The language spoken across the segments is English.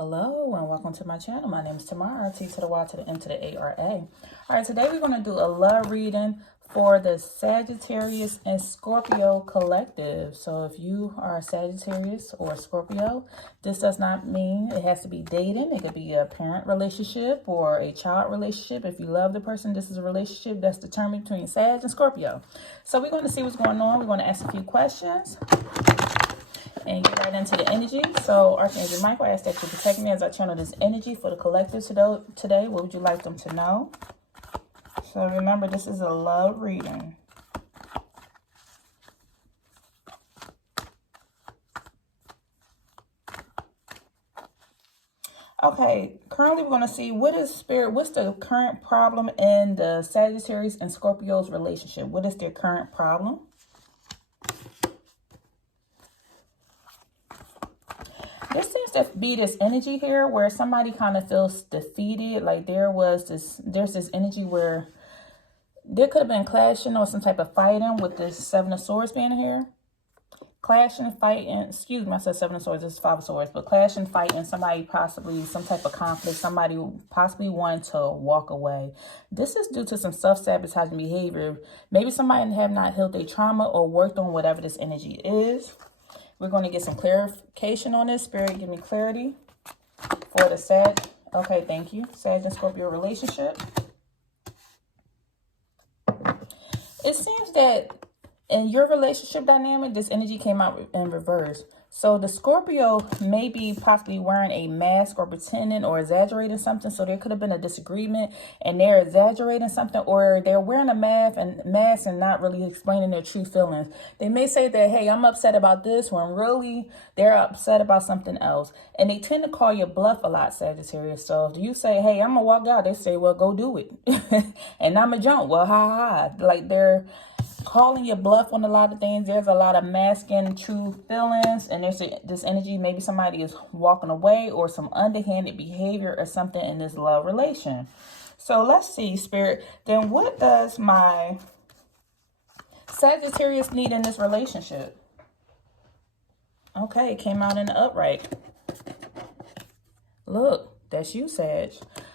Hello and welcome to my channel. My name is Tamara, T to the Y to the M to the ARA. All right, today we're going to do a love reading for the Sagittarius and Scorpio collective. So if you are a Sagittarius or a Scorpio, this does not mean it has to be dating. It could be a parent relationship or a child relationship. If you love the person, this is a relationship that's determined between Sag and Scorpio. So we're going to see what's going on. We're going to ask a few questions and get right into the energy. So Archangel Michael, I ask that you protect me as I channel this energy for the collective today. What would you like them to know? So remember, this is a love reading. Okay, currently we're going to see what's the current problem in the Sagittarius and Scorpio's relationship. What is their current problem? There seems to be this energy here where somebody kind of feels defeated. Like there's this energy where there could have been clashing or some type of fighting with this Seven of Swords being here. Clashing, fighting, excuse me, I said Seven of Swords, this is Five of Swords, but clashing, fighting, somebody possibly, some type of conflict, somebody possibly wanting to walk away. This is due to some self-sabotaging behavior. Maybe somebody have not healed their trauma or worked on whatever this energy is. We're going to get some clarification on this. Spirit, give me clarity for the Sag. Okay, thank you. Sag and Scorpio relationship. It seems that in your relationship dynamic, this energy came out in reverse. So the Scorpio may be possibly wearing a mask or pretending or exaggerating something. So there could have been a disagreement and they're exaggerating something, or they're wearing a mask and not really explaining their true feelings. They may say that, hey, I'm upset about this, when really they're upset about something else. And they tend to call your bluff a lot, Sagittarius. So if you say, hey, I'm going to walk out, they say, well, go do it. And I'm going to jump. Well, ha. Like they're calling your bluff on a lot of things. There's a lot of masking true feelings, and there's this energy. Maybe somebody is walking away or some underhanded behavior or something in this love relation. So let's see, Spirit. Then what does my Sagittarius need in this relationship? Okay, it came out in the upright. Look, that's you, Sag.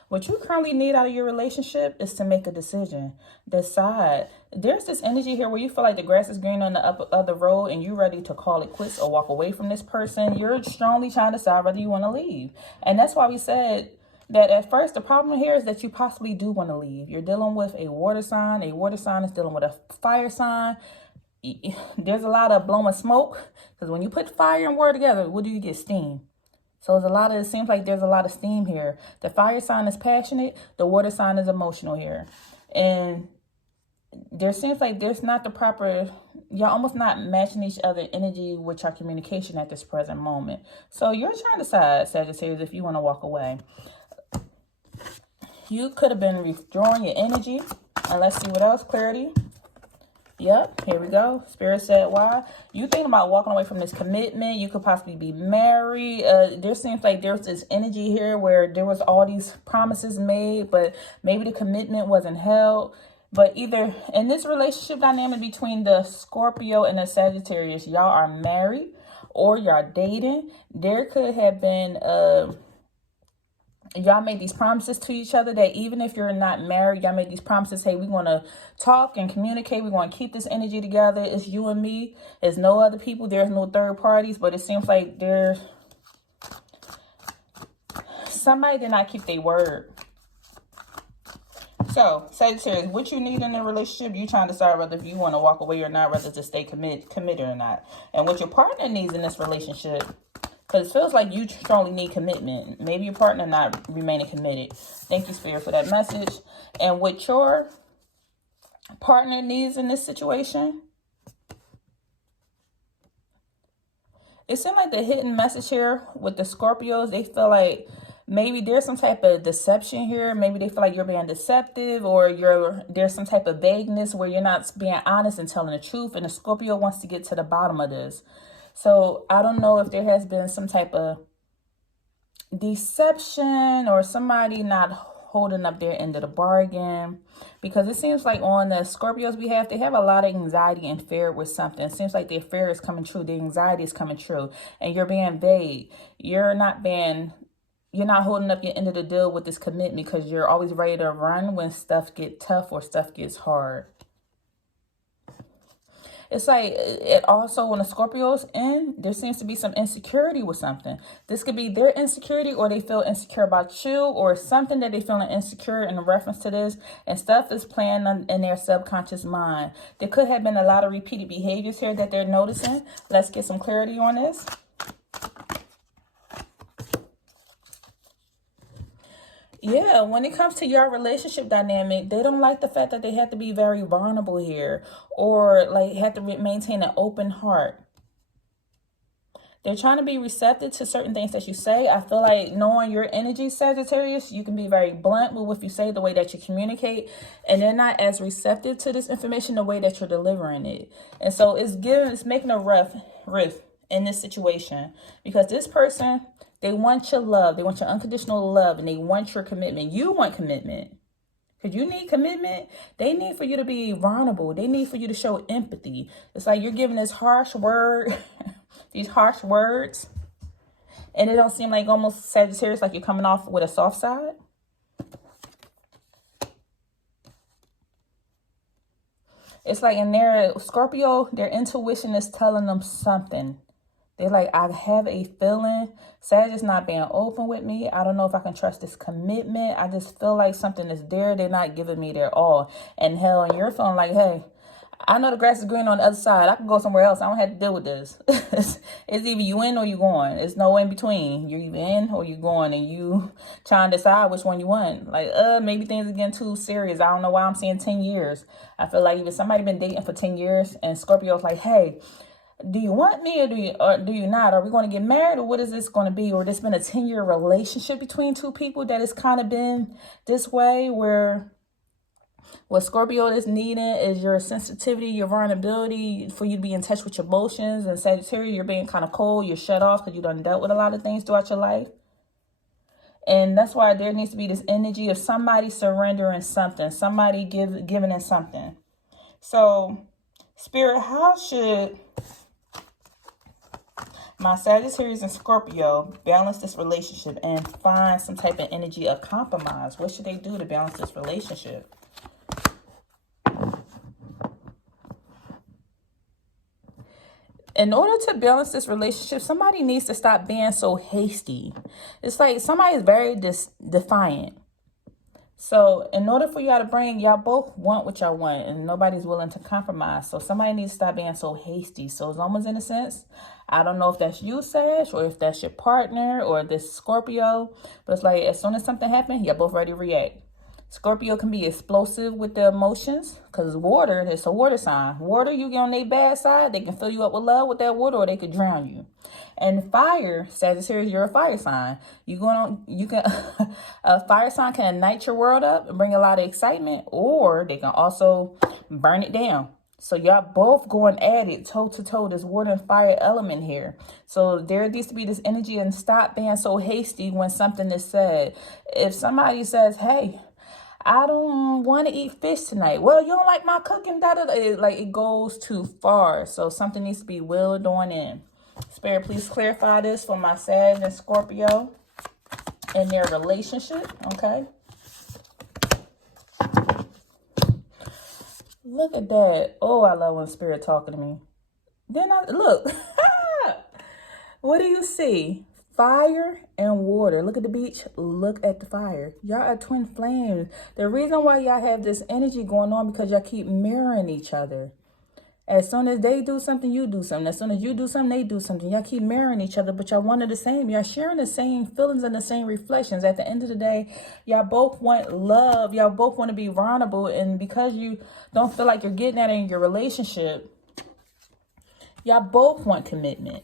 What you currently need out of your relationship is to make a decision. Decide. There's this energy here where you feel like the grass is green on the other road and you're ready to call it quits or walk away from this person. You're strongly trying to decide whether you want to leave. And that's why we said that at first the problem here is that you possibly do want to leave. You're dealing with a water sign. A water sign is dealing with a fire sign. There's a lot of blowing smoke, because when you put fire and water together, what do you get? Steam. So it seems like there's a lot of steam here. The fire sign is passionate. The water sign is emotional here. And there seems like there's not the proper, y'all almost not matching each other energy with your communication at this present moment. So you're trying to decide, Sagittarius, if you want to walk away. You could have been withdrawing your energy. And let's see what else. Clarity. Yep, here we go. Spirit said, why? You think about walking away from this commitment. You could possibly be married. There seems like there's this energy here where there was all these promises made, but maybe the commitment wasn't held. But either in this relationship dynamic between the Scorpio and the Sagittarius, y'all are married or y'all dating. There could have been y'all made these promises to each other that even if you're not married, y'all made these promises, hey, we're going to talk and communicate. We're going to keep this energy together. It's you and me. There's no other people. There's no third parties. But it seems like there's somebody did not keep their word. So, Sagittarius, what you need in a relationship, you trying to decide whether if you want to walk away or not, whether to stay committed or not. And what your partner needs in this relationship, because it feels like you strongly need commitment. Maybe your partner not remaining committed. Thank you, Spirit, for that message. And what your partner needs in this situation, it seems like the hidden message here with the Scorpios, they feel like maybe there's some type of deception here. Maybe they feel like you're being deceptive, or there's some type of vagueness where you're not being honest and telling the truth. And the Scorpio wants to get to the bottom of this. So I don't know if there has been some type of deception or somebody not holding up their end of the bargain, because it seems like on the Scorpio's behalf, they have a lot of anxiety and fear with something. It seems like their fear is coming true. The anxiety is coming true, and you're being vague. You're not being you're not holding up your end of the deal with this commitment because you're always ready to run when stuff gets tough or stuff gets hard. It's like, it also, when the Scorpios in, there seems to be some insecurity with something. This could be their insecurity, or they feel insecure about you, or something that they feeling insecure in reference to this, and stuff is playing in their subconscious mind. There could have been a lot of repeated behaviors here that they're noticing. Let's get some clarity on this. Yeah, when it comes to your relationship dynamic, they don't like the fact that they have to be very vulnerable here, or like have to maintain an open heart. They're trying to be receptive to certain things that you say. I feel like, knowing your energy, Sagittarius, you can be very blunt with what you say, the way that you communicate, and they're not as receptive to this information the way that you're delivering it. And so it's making a rift in this situation, because this person, they want your love. They want your unconditional love, and they want your commitment. You want commitment because you need commitment. They need for you to be vulnerable. They need for you to show empathy. It's like you're giving this harsh word, these harsh words, and it don't seem like, almost Sagittarius, like you're coming off with a soft side. It's like in their Scorpio, their intuition is telling them something. They're like, I have a feeling Sag is not being open with me. I don't know if I can trust this commitment. I just feel like something is there. They're not giving me their all. And hell, and you're feeling like, hey, I know the grass is green on the other side. I can go somewhere else. I don't have to deal with this. It's either you in or you going. There's no in between. You're either in or you going, and you trying to decide which one you want. Like, maybe things are getting too serious. I don't know why I'm saying 10 years. I feel like even somebody been dating for 10 years, and Scorpio's like, hey, do you want me, or do you not? Are we going to get married, or what is this going to be? Or there's been a 10-year relationship between two people that has kind of been this way, where what Scorpio is needing is your sensitivity, your vulnerability, for you to be in touch with your emotions. And Sagittarius, you're being kind of cold. You're shut off because you done dealt with a lot of things throughout your life. And that's why there needs to be this energy of somebody surrendering something, somebody giving in something. So, Spirit, how should my Sagittarius and Scorpio balance this relationship and find some type of energy of compromise? What should they do to balance this relationship? In order to balance this relationship, somebody needs to stop being so hasty. It's like somebody is very defiant. So in order for y'all to bring, y'all both want what y'all want, and nobody's willing to compromise. So somebody needs to stop being so hasty. So it's almost, in a sense, I don't know if that's you, Sag, or if that's your partner, or this Scorpio, but it's like as soon as something happens, y'all both ready to react. Scorpio can be explosive with their emotions, because water, it's a water sign. Water, you get on their bad side, they can fill you up with love with that water, or they could drown you. And fire, Sagittarius, you're a fire sign. A fire sign can ignite your world up and bring a lot of excitement, or they can also burn it down. So y'all both going at it toe to toe, this water and fire element here. So there needs to be this energy, and stop being so hasty when something is said. If somebody says, hey, I don't want to eat fish tonight. Well, you don't like my cooking? Like, it goes too far. So something needs to be willed on in. Spirit, please clarify this for my Sag and Scorpio in their relationship. Okay. Look at that. Oh, I love when Spirit talking to me. Then look. What do you see? Fire and water. Look at the beach. Look at the fire. Y'all are twin flames. The reason why y'all have this energy going on, because y'all keep mirroring each other. As soon as they do something, you do something. As soon as you do something, they do something. Y'all keep mirroring each other, but y'all one and the same. Y'all sharing the same feelings and the same reflections. At the end of the day, y'all both want love. Y'all both want to be vulnerable. And because you don't feel like you're getting that in your relationship, y'all both want commitment.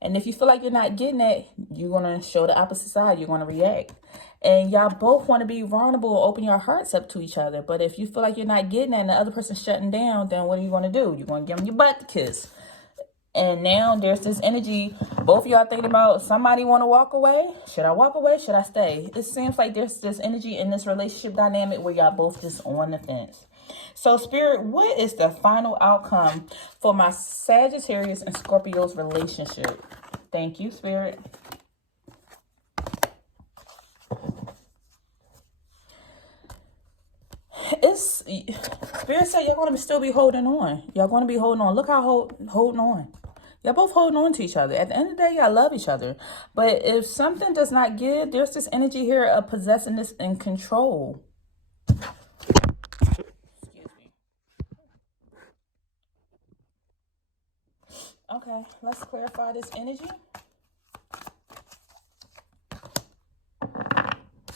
And if you feel like you're not getting that, you're going to show the opposite side. You're going to react. And y'all both want to be vulnerable, open your hearts up to each other. But if you feel like you're not getting that and the other person's shutting down, then what are you going to do? You're going to give them your butt to kiss. And now there's this energy. Both of y'all thinking about, somebody want to walk away? Should I walk away? Should I stay? It seems like there's this energy in this relationship dynamic where y'all both just on the fence. So, Spirit, what is the final outcome for my Sagittarius and Scorpio's relationship? Thank you, Spirit. It's Spirit said y'all gonna still be holding on. Y'all gonna be holding on. Look how holding on. Y'all both holding on to each other. At the end of the day, y'all love each other. But if something does not give, there's this energy here of possessiveness and control. Excuse me. Okay, let's clarify this energy.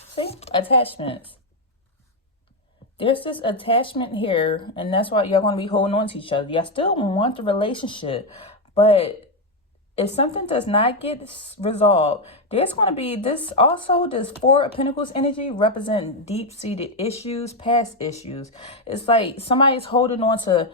See? Attachments. There's this attachment here, and that's why y'all going to be holding on to each other. Y'all still want the relationship, but if something does not get resolved, there's going to be this Four of Pentacles energy represent deep-seated issues, past issues. It's like somebody's holding on to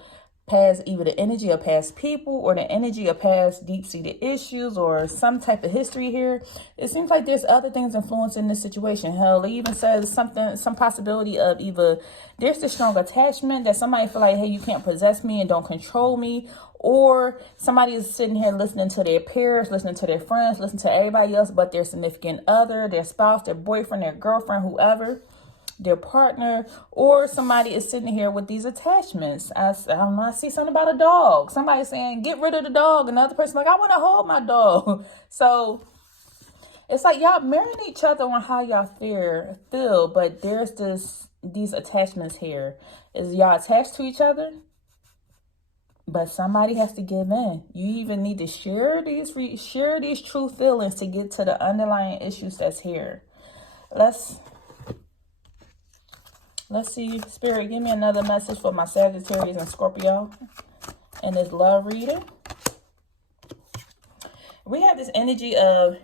past, either the energy of past people or the energy of past deep-seated issues or some type of history here. It seems like there's other things influencing this situation. Hell, it even says some possibility of either there's this strong attachment that somebody feel like, hey, you can't possess me and don't control me, or somebody is sitting here listening to their peers, listening to their friends, listening to everybody else but their significant other, their spouse, their boyfriend, their girlfriend, whoever, their partner, or somebody is sitting here with these attachments. I don't know, I see something about a dog. Somebody saying, get rid of the dog. Another person like, I want to hold my dog. So it's like y'all marrying each other on how y'all feel, but there's these attachments here. Is y'all attached to each other? But somebody has to give in. You even need to share these true feelings to get to the underlying issues that's here. Let's see, Spirit, give me another message for my Sagittarius and Scorpio in this love reading. We have this energy of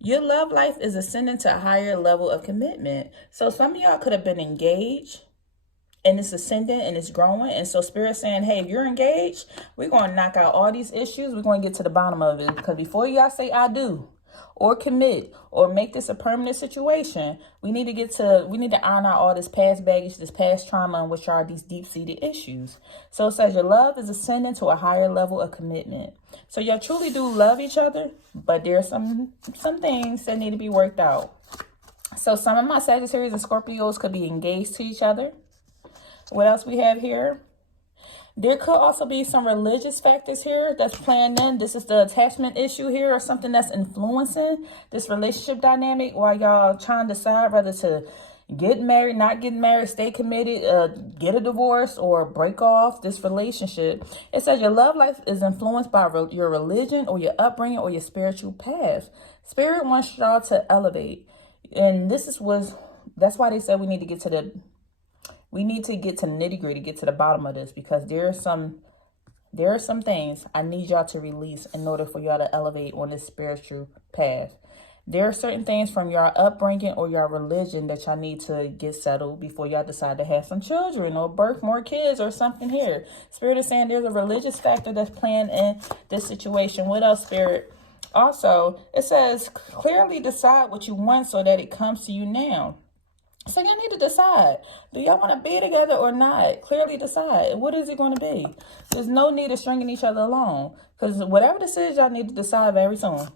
your love life is ascending to a higher level of commitment. So some of y'all could have been engaged and it's ascending and it's growing. And so Spirit's saying, hey, if you're engaged, we're going to knock out all these issues. We're going to get to the bottom of it. Because before y'all say I do, or commit, or make this a permanent situation, we need to iron out all this past baggage, this past trauma, and which are these deep-seated issues. So it says your love is ascending to a higher level of commitment. So y'all truly do love each other, but there's some things that need to be worked out. So some of my Sagittarius and Scorpios could be engaged to each other. What else we have here? There could also be some religious factors here that's playing in. This is the attachment issue here, or something that's influencing this relationship dynamic while y'all trying to decide whether to get married, not get married, stay committed, get a divorce, or break off this relationship. It says your love life is influenced by your religion or your upbringing or your spiritual path. Spirit wants y'all to elevate. And that's why they said we need to get to nitty gritty, get to the bottom of this, because there are some things I need y'all to release in order for y'all to elevate on this spiritual path. There are certain things from your upbringing or your religion that y'all need to get settled before y'all decide to have some children or birth more kids or something here. Spirit is saying there's a religious factor that's playing in this situation. What else, Spirit? Also, it says clearly decide what you want so that it comes to you now. So y'all need to decide. Do y'all want to be together or not? Clearly decide. What is it going to be? There's no need of stringing each other along. Because whatever this is, y'all need to decide very soon.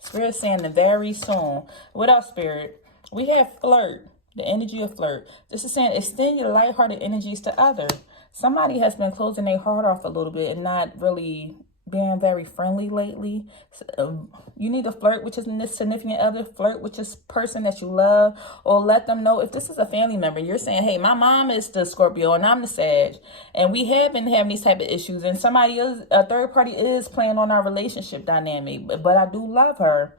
Spirit's saying the very soon. What else, Spirit? We have flirt. The energy of flirt. This is saying extend your lighthearted energies to others. Somebody has been closing their heart off a little bit and not really being very friendly lately. You need to flirt with your significant other, flirt with this person that you love, or let them know if this is a family member. You're saying, hey, my mom is the Scorpio and I'm the Sag, and we have been having these type of issues, and a third party is playing on our relationship dynamic, but I do love her.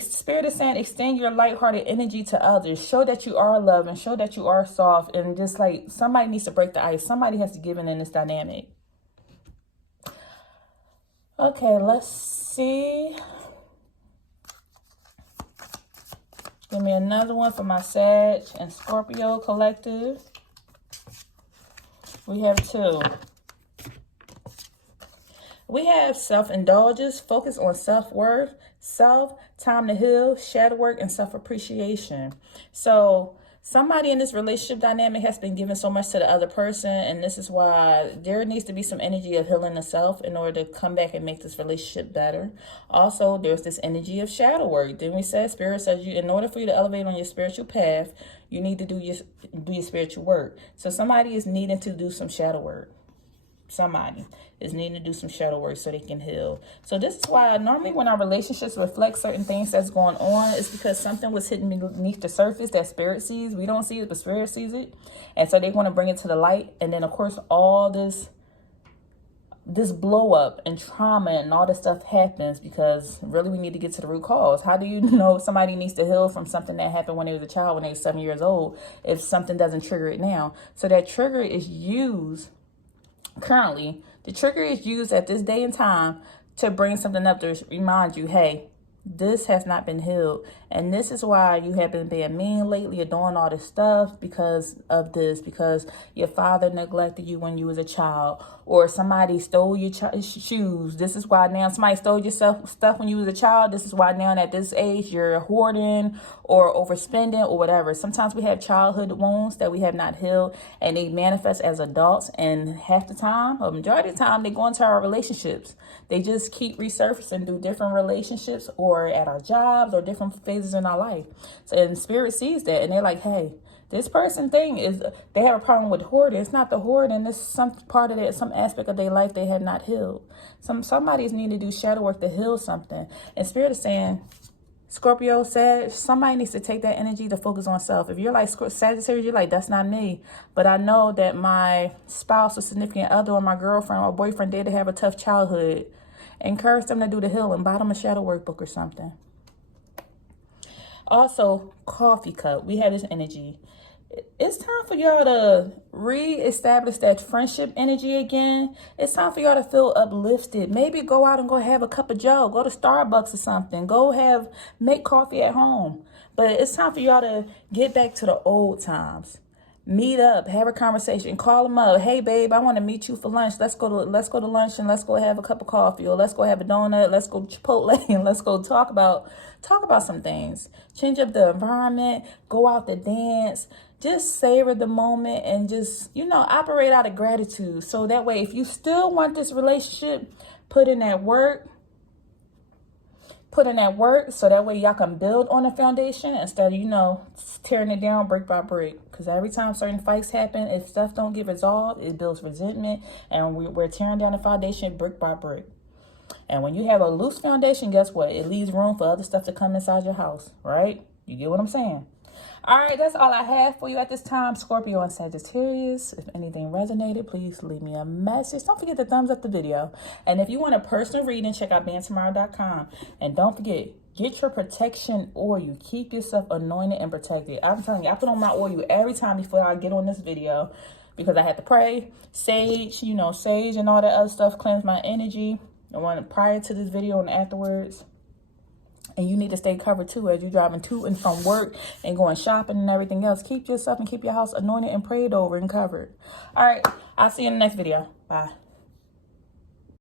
Spirit is saying extend your lighthearted energy to others. Show that you are loved and show that you are soft, and just like somebody needs to break the ice. Somebody has to give in this dynamic. Okay, let's see. Give me another one for my Sag and Scorpio collective. We have two. We have self-indulgence, focus on self-worth, time to heal, shadow work, and self-appreciation. So Somebody in this relationship dynamic has been giving so much to the other person, and this is why there needs to be some energy of healing the self in order to come back and make this relationship better. Also, there's this energy of shadow work. Then we said, Spirit says, in order for you to elevate on your spiritual path, you need to do your spiritual work. So somebody is needing to do some shadow work. Somebody is needing to do some shadow work so they can heal. So this is why normally when our relationships reflect certain things that's going on, it's because something was hidden beneath the surface that spirit sees. We don't see it, but spirit sees it. And so they want to bring it to the light. And then, of course, all this blow up and trauma and all this stuff happens because really we need to get to the root cause. How do you know if somebody needs to heal from something that happened when they was a child, when they was 7 years old, if something doesn't trigger it now? So that trigger is used currently. The trigger is used at this day and time to bring something up to remind you, hey, this has not been healed. And this is why you have been being mean lately or doing all this stuff because of this, because your father neglected you when you was a child, or somebody stole your shoes. This is why now somebody stole your stuff when you was a child. This is why now at this age you're hoarding or overspending or whatever. Sometimes we have childhood wounds that we have not healed, and they manifest as adults, and half the time, or majority of the time, they go into our relationships. They just keep resurfacing through different relationships or at our jobs or different phases in our life. So, and spirit sees that, and they're like, hey, this person thing is, they have a problem with hoarding. It's not the hoarding. It's some part of it, some aspect of their life they have not healed. Somebody's need to do shadow work to heal something. And spirit is saying, Scorpio, somebody needs to take that energy to focus on self. If you're like Sagittarius, you're like, that's not me. But I know that my spouse or significant other or my girlfriend or boyfriend did have a tough childhood. Encourage them to do the healing. Buy them a shadow workbook or something. Also, coffee cup. We have this energy. It's time for y'all to reestablish that friendship energy again. It's time for y'all to feel uplifted. Maybe go out and go have a cup of joe. Go to Starbucks or something. Make coffee at home. But it's time for y'all to get back to the old times. Meet up, have a conversation, call them up. Hey, babe, I want to meet you for lunch. Let's go to lunch and let's go have a cup of coffee, or let's go have a donut. Let's go Chipotle and let's go talk about some things. Change up the environment, go out to dance, just savor the moment and just, operate out of gratitude. So that way, if you still want this relationship, put in that work so that way y'all can build on the foundation instead of, tearing it down brick by brick. Because every time certain fights happen, if stuff don't get resolved, it builds resentment, and we're tearing down the foundation brick by brick. And when you have a loose foundation, guess what? It leaves room for other stuff to come inside your house, right? You get what I'm saying? All right, that's all I have for you at this time, Scorpio and Sagittarius. If anything resonated, please leave me a message. Don't forget to thumbs up the video. And if you want a personal reading, check out bantomorrow.com. And don't forget, get your protection oil. Keep yourself anointed and protected. I'm telling you, I put on my oil every time before I get on this video because I have to pray. Sage, sage and all that other stuff, cleanse my energy. I want it prior to this video and afterwards. And you need to stay covered too as you're driving to and from work and going shopping and everything else. Keep yourself and keep your house anointed and prayed over and covered. All right, I'll see you in the next video. Bye.